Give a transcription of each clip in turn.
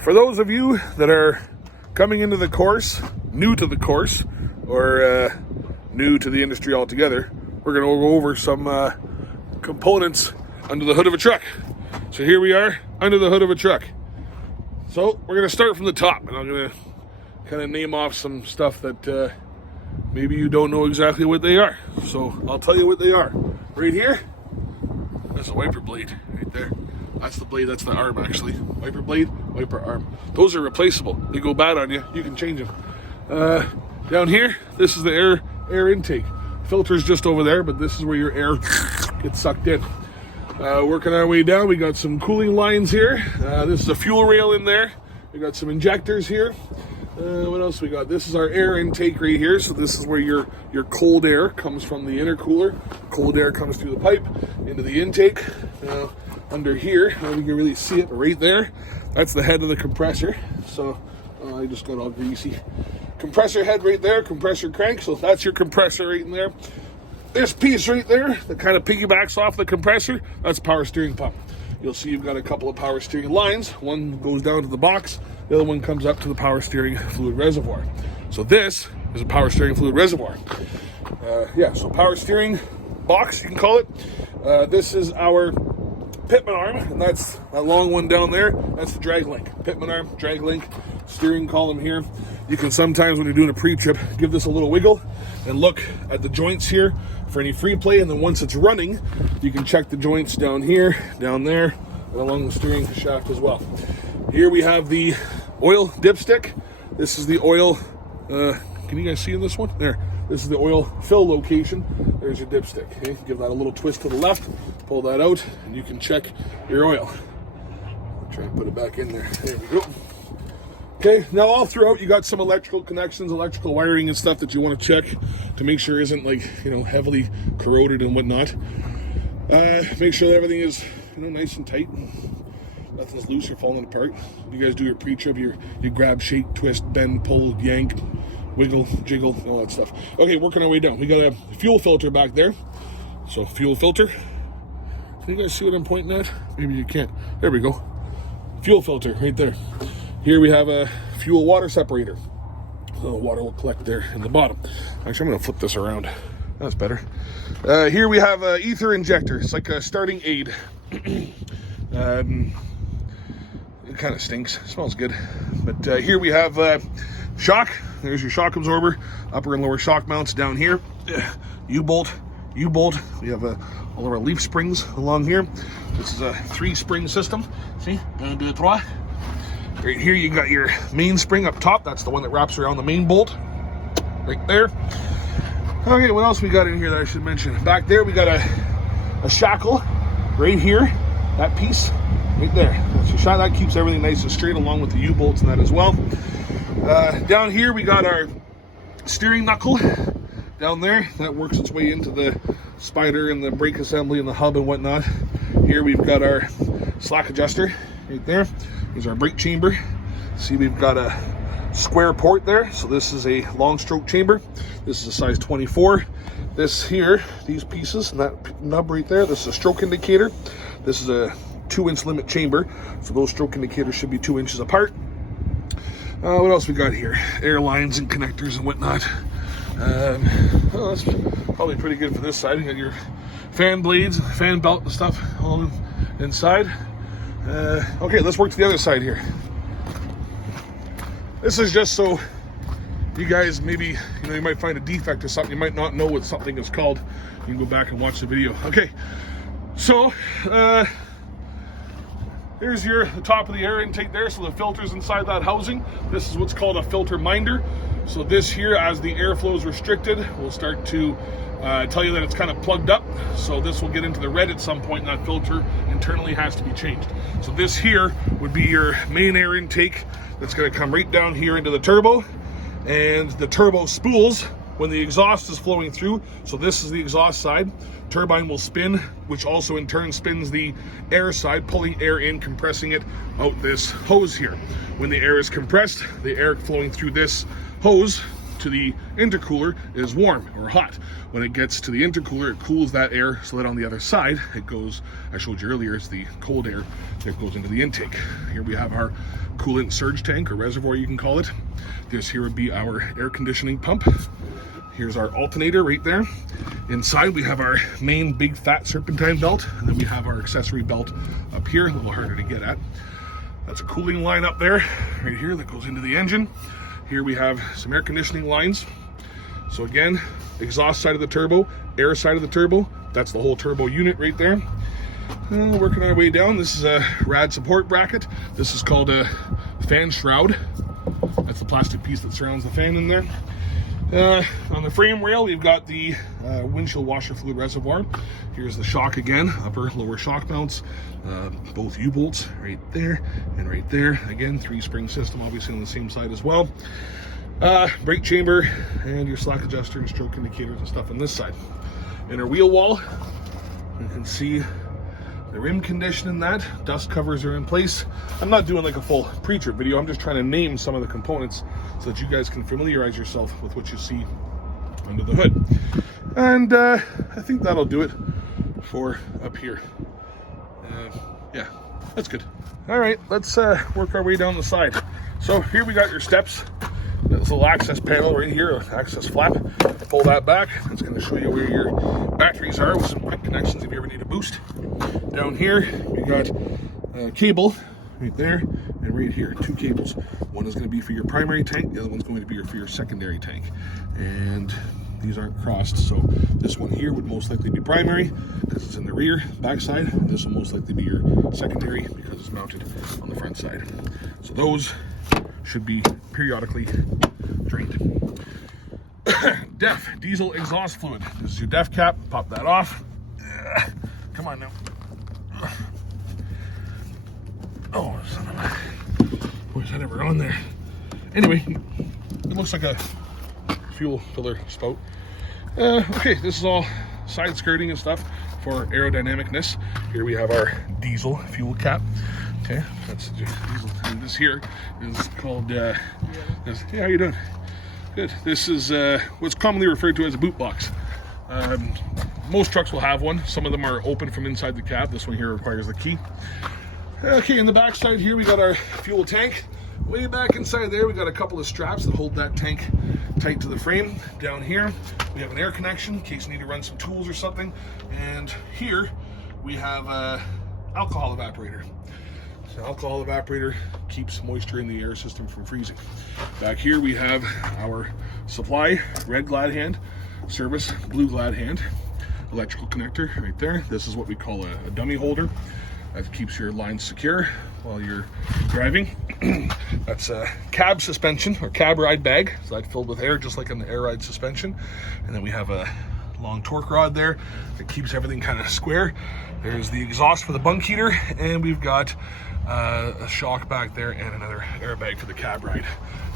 For those of you that are coming into the course, new to the course, or new to the industry altogether, we're going to go over some components under the hood of a truck. So here we are, under the hood of a truck. So we're going to start from the top, and I'm going to kind of name off some stuff that maybe you don't know exactly what they are. So I'll tell you what they are. Right here, that's a wiper blade right there. That's the blade, that's the arm actually. Wiper blade, wiper arm. Those are replaceable. They go bad on you, you can change them. Down here, this is the air intake. Filter's just over there, but this is where your air gets sucked in. Working our way down, we got some cooling lines here. This is a fuel rail in there. We got some injectors here. What else we got? This is our air intake right here. So this is where your cold air comes from the intercooler. Cold air comes through the pipe into the intake. Under here, now you can really see it right there. That's the head of the compressor. So I just got all greasy. Compressor head right there, compressor crank. So that's your compressor right in there. This piece right there that kind of piggybacks off the compressor, that's power steering pump. You'll see you've got a couple of power steering lines. One goes down to the box, the other one comes up to the power steering fluid reservoir. So this is a power steering fluid reservoir. So power steering box, you can call it. This is our Pitman arm, and that's that long one down there. That's the drag link. Pitman arm, drag link, steering column here. You can sometimes, when you're doing a pre-trip, give this a little wiggle and look at the joints here for any free play, and then once it's running, you can check the joints down here, down there, and along the steering shaft as well. Here we have the oil dipstick. This is the oil, can you guys see in this one? There. This is the oil fill location. There's your dipstick. Okay? Give that a little twist to the left, pull that out, and you can check your oil. I'll try and put it back in there. There we go. Okay, now all throughout you got some electrical connections, electrical wiring and stuff that you want to check to make sure it isn't heavily corroded and whatnot. Make sure that everything is nice and tight. Nothing's loose or falling apart. You guys do your pre-trip, you grab, shake, twist, bend, pull, yank, wiggle, jiggle, all that stuff. Okay, working our way down. We got a fuel filter back there. So fuel filter. Can you guys see what I'm pointing at? Maybe you can't. There we go. Fuel filter right there. Here we have a fuel water separator. So water will collect there in the bottom. Actually, I'm going to flip this around. That's better. Here we have a ether injector. It's like a starting aid. It kind of stinks. It smells good. But here we have shock. There's your shock absorber. Upper and lower shock mounts down here. U-bolt. We have all of our leaf springs along here. This is a 3-spring system. See? 1, 2, 3. Right here you got your main spring up top. That's the one that wraps around the main bolt. Right there. Okay, what else we got in here that I should mention? Back there we got a shackle right here. That piece right there. That's your shackle. That keeps everything nice and straight along with the U-bolts and that as well. Down here we got our steering knuckle down there. That works its way into the spider and the brake assembly and the hub and whatnot. Here we've got our slack adjuster right there. Here's our brake chamber. See, we've got a square port there. So this is a long stroke chamber. This is a size 24. This here, these pieces, and that nub right there, this is a stroke indicator. This is a 2-inch limit chamber. So those stroke indicators should be 2 inches apart. What else we got here? Air lines and connectors and whatnot. That's probably pretty good for this side. You got your fan blades, fan belt and stuff all inside. Okay, let's work to the other side here. This is just so you guys maybe, you might find a defect or something. You might not know what something is called. You can go back and watch the video. Okay, so here's the top of the air intake there. So the filter's inside that housing. This is what's called a filter minder. So this here, as the airflow is restricted, will start to tell you that it's kind of plugged up. So this will get into the red at some point, and that filter internally has to be changed. So this here would be your main air intake that's going to come right down here into the turbo, and the turbo spools when the exhaust is flowing through. So this is the exhaust side. Turbine will spin, which also in turn spins the air side, pulling air in, compressing it out this hose here. When the air is compressed, the air flowing through this hose to the intercooler is warm or hot. When it gets to the intercooler, it cools that air so that on the other side, it goes, I showed you earlier, it's the cold air that goes into the intake. Here we have our coolant surge tank, or reservoir you can call it. This here would be our air conditioning pump. Here's our alternator right there. Inside we have our main big fat serpentine belt, and then we have our accessory belt up here, a little harder to get at. That's a cooling line up there, right here, that goes into the engine. Here we have some air conditioning lines. So again, exhaust side of the turbo, air side of the turbo, that's the whole turbo unit right there. Working our way down, this is a rad support bracket. This is called a fan shroud. That's the plastic piece that surrounds the fan in there. On the frame rail, we've got the windshield washer fluid reservoir. Here's the shock again, upper, lower shock mounts, both U-bolts right there and right there. Again, 3-spring system, obviously on the same side as well. Brake chamber and your slack adjuster and stroke indicators and stuff on this side. Inner wheel wall, you can see the rim condition in that. Dust covers are in place. I'm not doing like a full pre-trip video. I'm just trying to name some of the components so that you guys can familiarize yourself with what you see under the hood. And I think that'll do it for up here. Yeah, that's good. All right, let's work our way down the side. So here we got your steps. This little access panel right here, access flap. Pull that back. It's going to show you where your batteries are with some quick connections if you ever need a boost. Down here, you got a cable right there and right here, 2 cables. One is going to be for your primary tank, the other one's going to be for your secondary tank. And these aren't crossed, so this one here would most likely be primary because it's in the rear, backside. This will most likely be your secondary because it's mounted on the front side. So those should be periodically drained. DEF, diesel exhaust fluid. This is your DEF cap, pop that off. Come on now. Oh, son of a... Where's that ever on there? Anyway, it looks like a fuel filler spout. Okay, this is all side skirting and stuff for aerodynamicness. Here we have our diesel fuel cap. Okay, that's diesel. And this here is called, hey, how you doing? Good. This is what's commonly referred to as a boot box. Most trucks will have one. Some of them are open from inside the cab. This one here requires the key. Okay, in the back side here, we got our fuel tank. Way back inside there, we got a couple of straps that hold that tank tight to the frame. Down here, we have an air connection in case you need to run some tools or something. And here, we have a alcohol evaporator. So alcohol evaporator keeps moisture in the air system from freezing. Back here, we have our supply, red glad hand, service, blue glad hand, electrical connector right there. This is what we call a dummy holder. That keeps your lines secure while you're driving. That's a cab suspension or cab ride bag. So that's filled with air, just like an air ride suspension. And then we have a long torque rod there that keeps everything kind of square. There's the exhaust for the bunk heater, and we've got a shock back there and another airbag for the cab ride.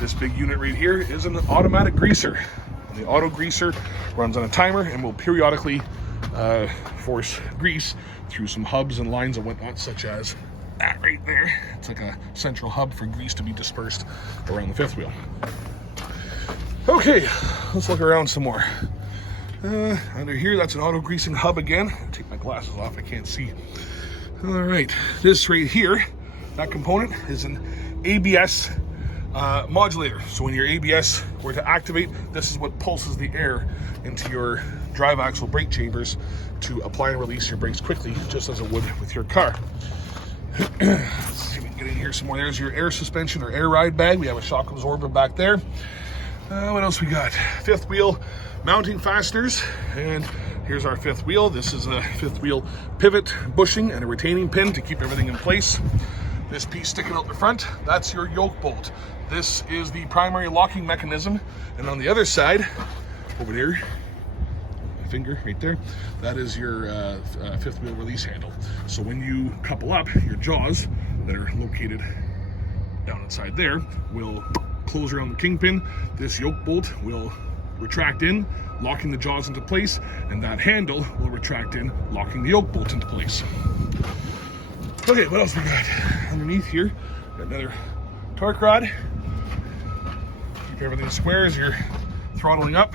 This big unit right here is an automatic greaser. And the auto greaser runs on a timer and will periodically force grease through some hubs and lines and whatnot, such as that right there. It's like a central hub for grease to be dispersed around the fifth wheel. Okay, let's look around some more. Under here, that's an auto greasing hub again. I'll take my glasses off, I can't see. All right, this right here, that component is an ABS modulator. So when your ABS were to activate, this is what pulses the air into your drive axle brake chambers to apply and release your brakes quickly, just as it would with your car. Let's see if we can get in here some more. There's your air suspension or air ride bag. We have a shock absorber back there. What else we got? Fifth wheel mounting fasteners, and here's our fifth wheel. This is a fifth wheel pivot bushing and a retaining pin to keep everything in place. This piece sticking out the front, that's your yoke bolt. This is the primary locking mechanism, and on the other side, over there, my finger right there, that is your fifth wheel release handle. So when you couple up, your jaws that are located down inside there will close around the kingpin. This yoke bolt will retract in, locking the jaws into place, and that handle will retract in, locking the yoke bolt into place. Okay, what else we got? Underneath here, got another torque rod. Keep everything square is your throttling up,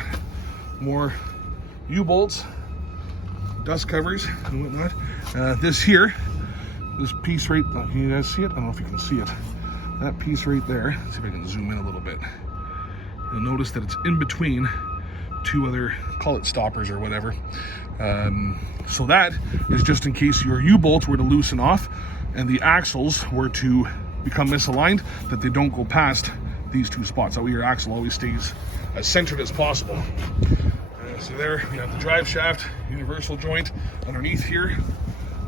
more U-bolts, dust covers and whatnot. This here, this piece right, can you guys see it? I don't know if you can see it. That piece right there, let's see if I can zoom in a little bit. You'll notice that it's in between two other, call it stoppers or whatever. So that is just in case your U-bolts were to loosen off and the axles were to become misaligned, that they don't go past these two spots. That way your axle always stays as centered as possible. So there we have the drive shaft, universal joint underneath here.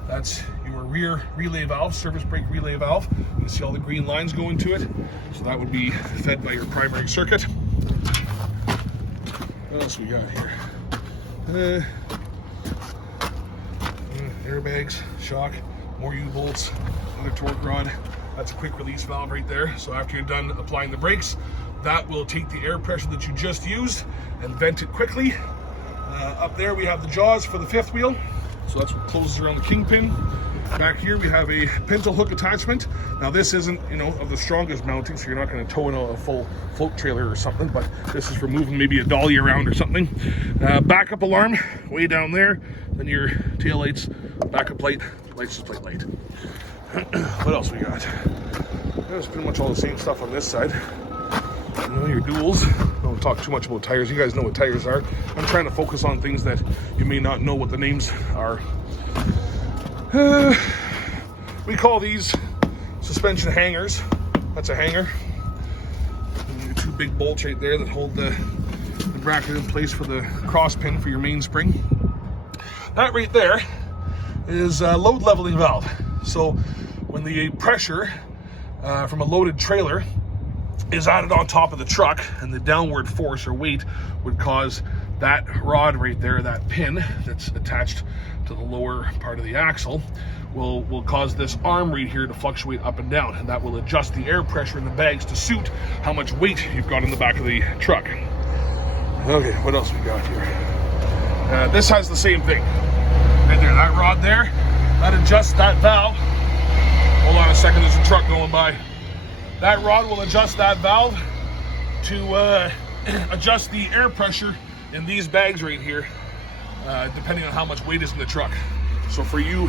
That's your rear relay valve, service brake relay valve. You can see all the green lines going to it. So that would be fed by your primary circuit. What else we got here? Airbags, shock, more U-bolts, another torque rod. That's a quick release valve right there. So after you're done applying the brakes, that will take the air pressure that you just used and vent it quickly. Up there we have the jaws for the fifth wheel. So that's what closes around the kingpin. Back here we have a pintle hook attachment. Now this isn't, of the strongest mounting, so you're not going to tow in a full float trailer or something, but this is for moving maybe a dolly around or something. Backup alarm way down there. Then your tail lights, backup light, license plate light. What else we got? There's pretty much all the same stuff on this side. Your duals. Don't talk too much about tires. You guys know what tires are. I'm trying to focus on things that you may not know what the names are. We call these suspension hangers. That's a hanger. And your two big bolts right there that hold the bracket in place for the cross pin for your mainspring. That right there is a load leveling valve. So when the pressure from a loaded trailer is added on top of the truck and the downward force or weight would cause that rod right there, that pin that's attached to the lower part of the axle, will cause this arm right here to fluctuate up and down, and that will adjust the air pressure in the bags to suit how much weight you've got in the back of the truck. Okay, what else we got here? This has the same thing. Right there, that rod there, that adjusts that valve. Hold on a second, there's a truck going by. That rod will adjust that valve to adjust the air pressure in these bags right here, depending on how much weight is in the truck. So for you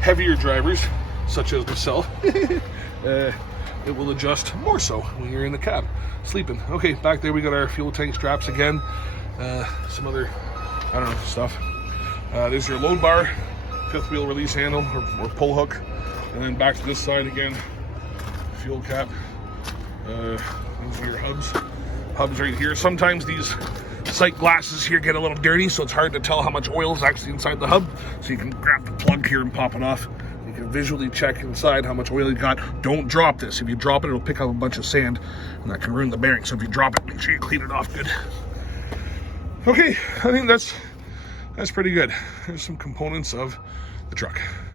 heavier drivers, such as myself, it will adjust more so when you're in the cab, sleeping. Okay, back there we got our fuel tank straps again, some other, stuff. There's your load bar, fifth wheel release handle or pull hook, and then back to this side again, fuel cap. These are your hubs right here. Sometimes these sight glasses here get a little dirty, so it's hard to tell how much oil is actually inside the hub. So you can grab the plug here and pop it off. You can visually check inside how much oil you got. Don't drop this. If you drop it, it'll pick up a bunch of sand, and that can ruin the bearing. So if you drop it, make sure you clean it off good. Okay, I think that's pretty good. There's some components of the truck.